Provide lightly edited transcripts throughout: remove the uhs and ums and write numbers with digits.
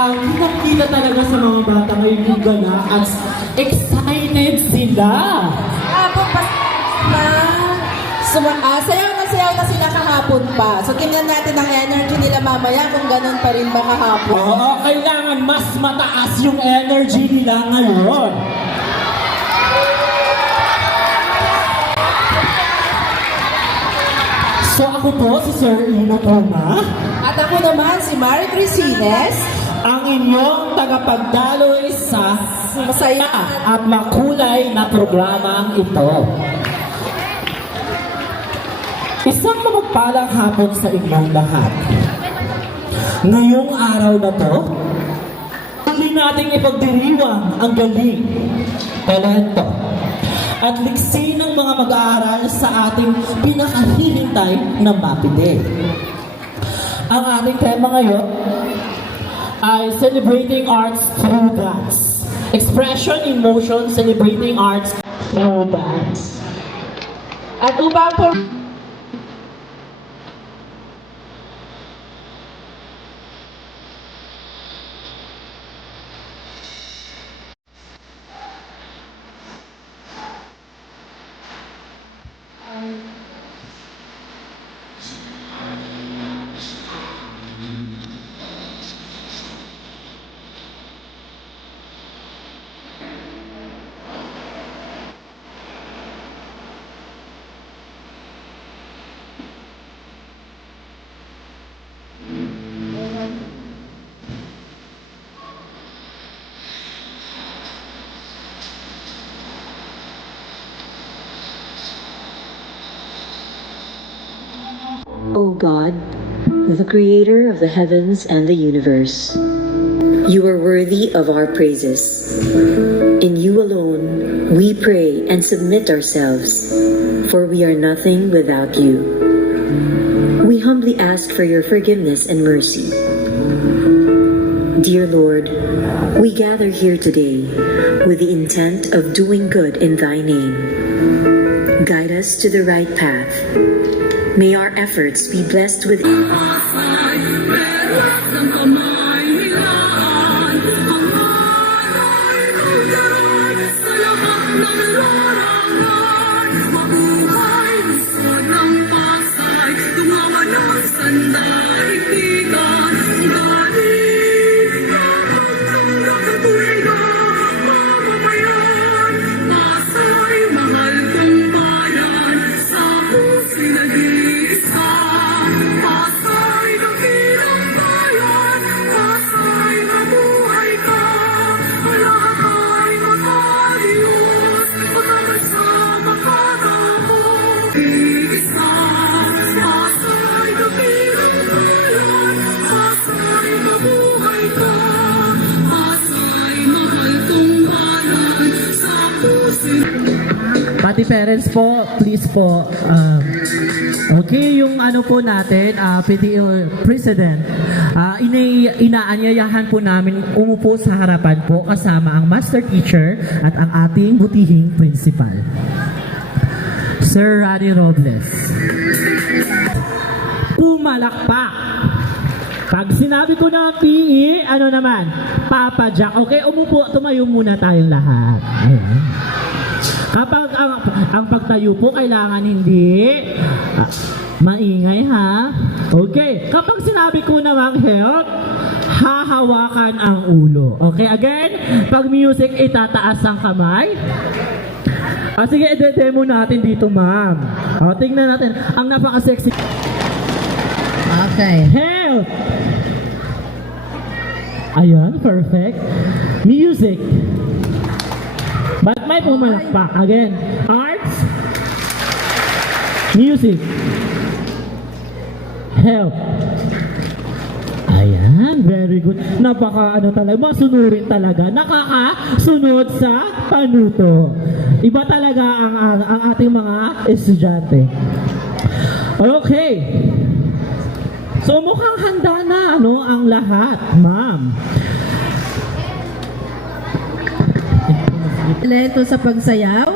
ang nakikita talaga sa mga bata ngayon yung gana at excited sila. Sayaw na sila kahapon pa. So, tingnan natin ang energy nila mamaya kung ganun pa rin ba kahapon. Oo, kailangan mas mataas yung energy nila ngayon. So ako po si Sir Ino Toma. At ako naman si Mari Crisines. Ang inyong tagapagdaloy sa masaya at makulay na programang ito. Isang mapagpalang hapon sa inyong lahat. Ngayong araw na to, muli nating ipagdiriwang ang galing, talento, at liksi ng mga mag-aaral sa ating pinakahihintay na mapili. Ang ating tema ngayon ay Celebrating Arts Through Dance. Expression in Motion, Celebrating Arts Through Dance. At upang po O God, the creator of the heavens and the universe, you are worthy of our praises. In you alone we pray and submit ourselves, for we are nothing without you. We humbly ask for your forgiveness and mercy. Dear Lord, we gather here today with the intent of doing good in thy name. Guide us to the right path. May our efforts be blessed with Pati parents po, please po, okay, yung ano po natin, PTO President, inaanyayahan po namin umupo sa harapan po kasama ang Master Teacher at ang ating butihing Principal, Sir Rani Robles. Pumalakpak! Pag sinabi ko na PE, ano naman? Papa Jack. Okay, umupo, tumayo muna tayong lahat. Ayan. Kapag ang pagtayo po kailangan hindi maingay ha. Okay, kapag sinabi ko namang help, hahawakan ang ulo. Okay, again, pag music itataas ang kamay. Sige, i-demo natin dito ma'am. Tingnan natin, ang napaka-sexy. Okay, help! Ayan, perfect. Music. Ba't may pumalakpak? Again, arts, music, help. Ayan, very good. Napaka ano talaga, masunurin talaga. Nakakasunod sa panuto. Iba talaga ang ating mga estudyante. Okay. So mukhang handa na ang lahat, ma'am. Lento sa pagsayaw.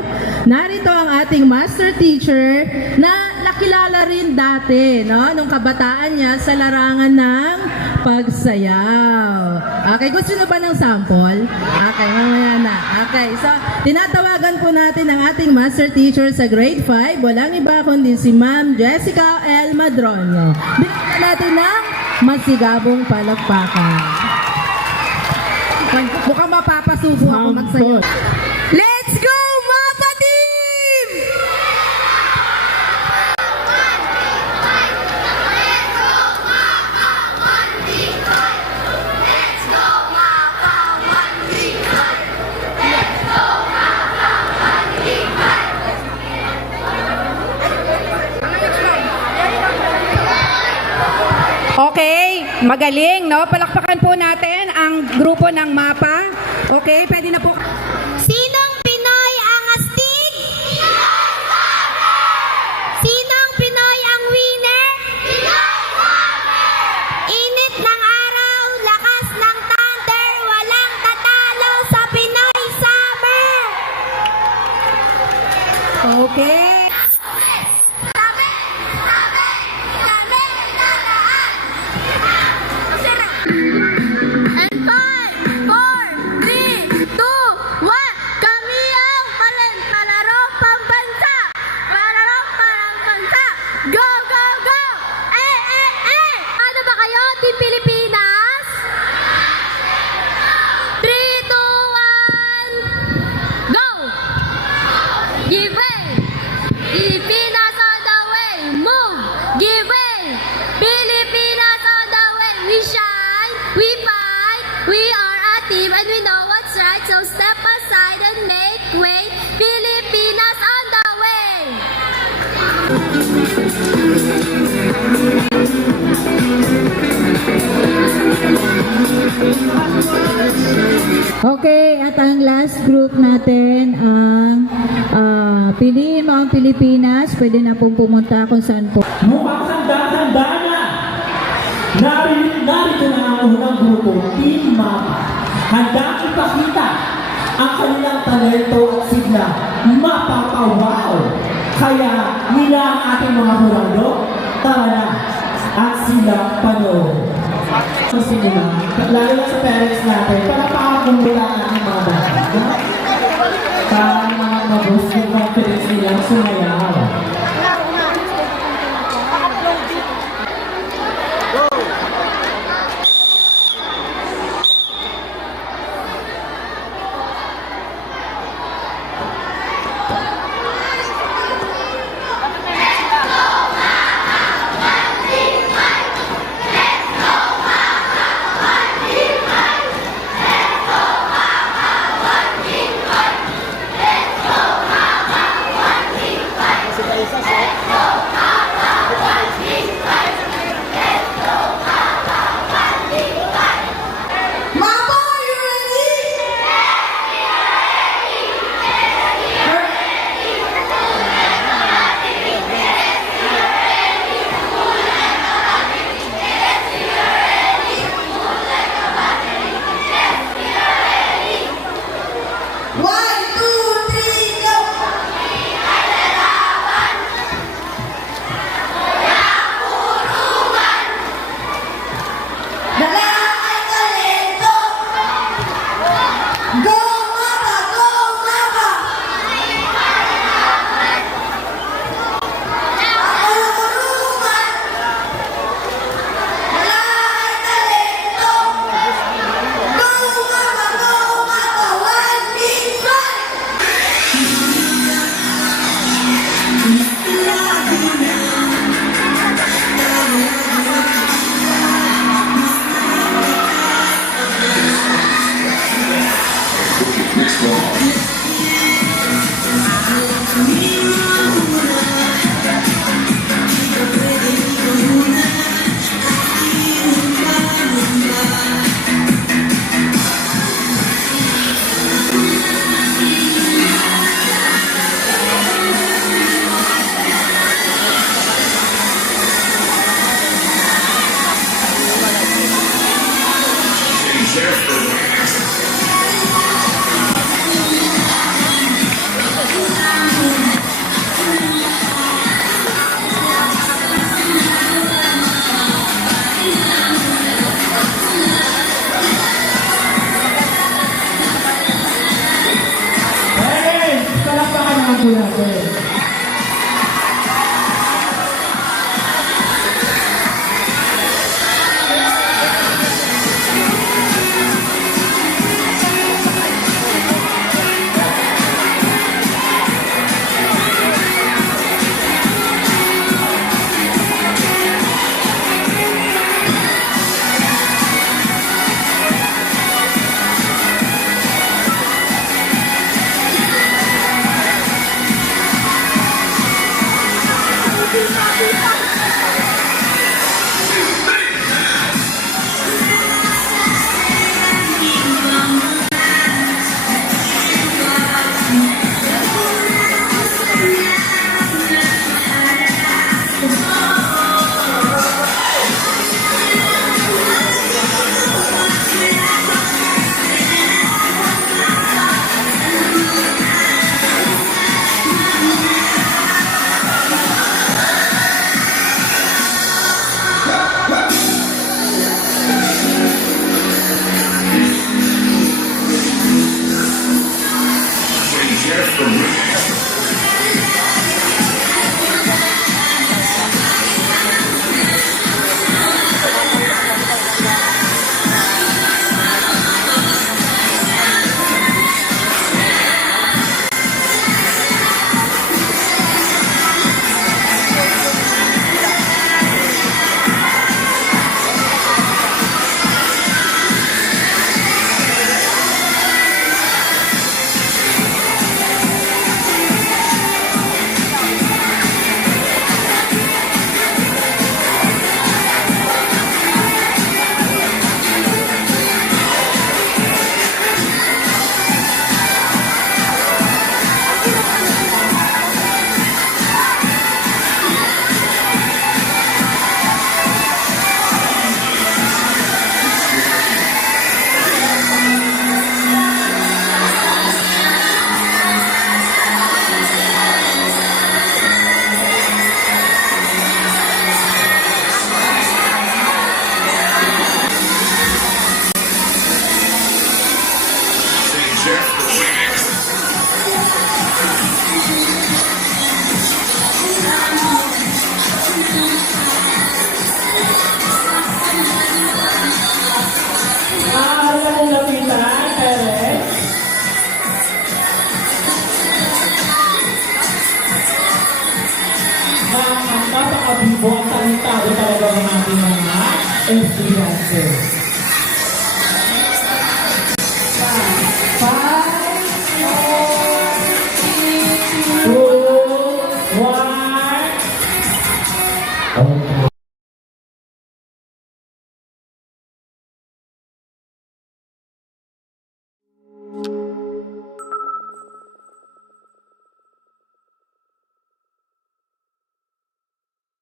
Narito ang ating master teacher na nakilala rin dati, no? Nung kabataan niya sa larangan ng pagsayaw. Okay, gusto niyo ba ng sample? Okay, mamaya na. Okay, so tinatawagan po natin ang ating master teacher sa grade 5. Walang iba kundi si Ma'am Jessica L. Madronio. Bigyan natin ng masigabong palakpakan. Mukhang mapapasubo ako magsayaw. Let's go, Mapa Team! Okay, magaling, no? Palakpakan po natin ang grupo ng MAPA. Okay, pwede na po. Sinong Pinoy ang astig? Sinong Pinoy ang winner? Init ng araw, lakas ng thunder, walang tatalo sa Pinoy Summer! Okay. And 5, 4, 3, 2, 1, kami ang palarong pambansa! Palarong pambansa! Go, go, go! Ano ba kayo, Team Pilipinas? 3, 2, 1, go! Give way! Pilipinas on the way! Move! Give way! Pilipinas on the way! We shine! We fight! We are a team and we know what's right. So step aside and make way. Pilipinas on the way. Okay, at ang last group natin ang piliin mo ang Pilipinas. Pwede na pong pumunta kung saan po. Mukhang handa-handa na! Narito na ang unang grupo, Team Mapa. Handang ipakita ang kanilang talento at sigla. Mapapawaw! Kaya nila ang ating mga hurado, tara na at sila panoorin. So simula, lalo na sa parents natin, para pakakumula ang ating mga bata. Para mag-boost yung confidence nilang sumayaw. po natin. Napakabibo at talentado talaga ng ating mga estudyante.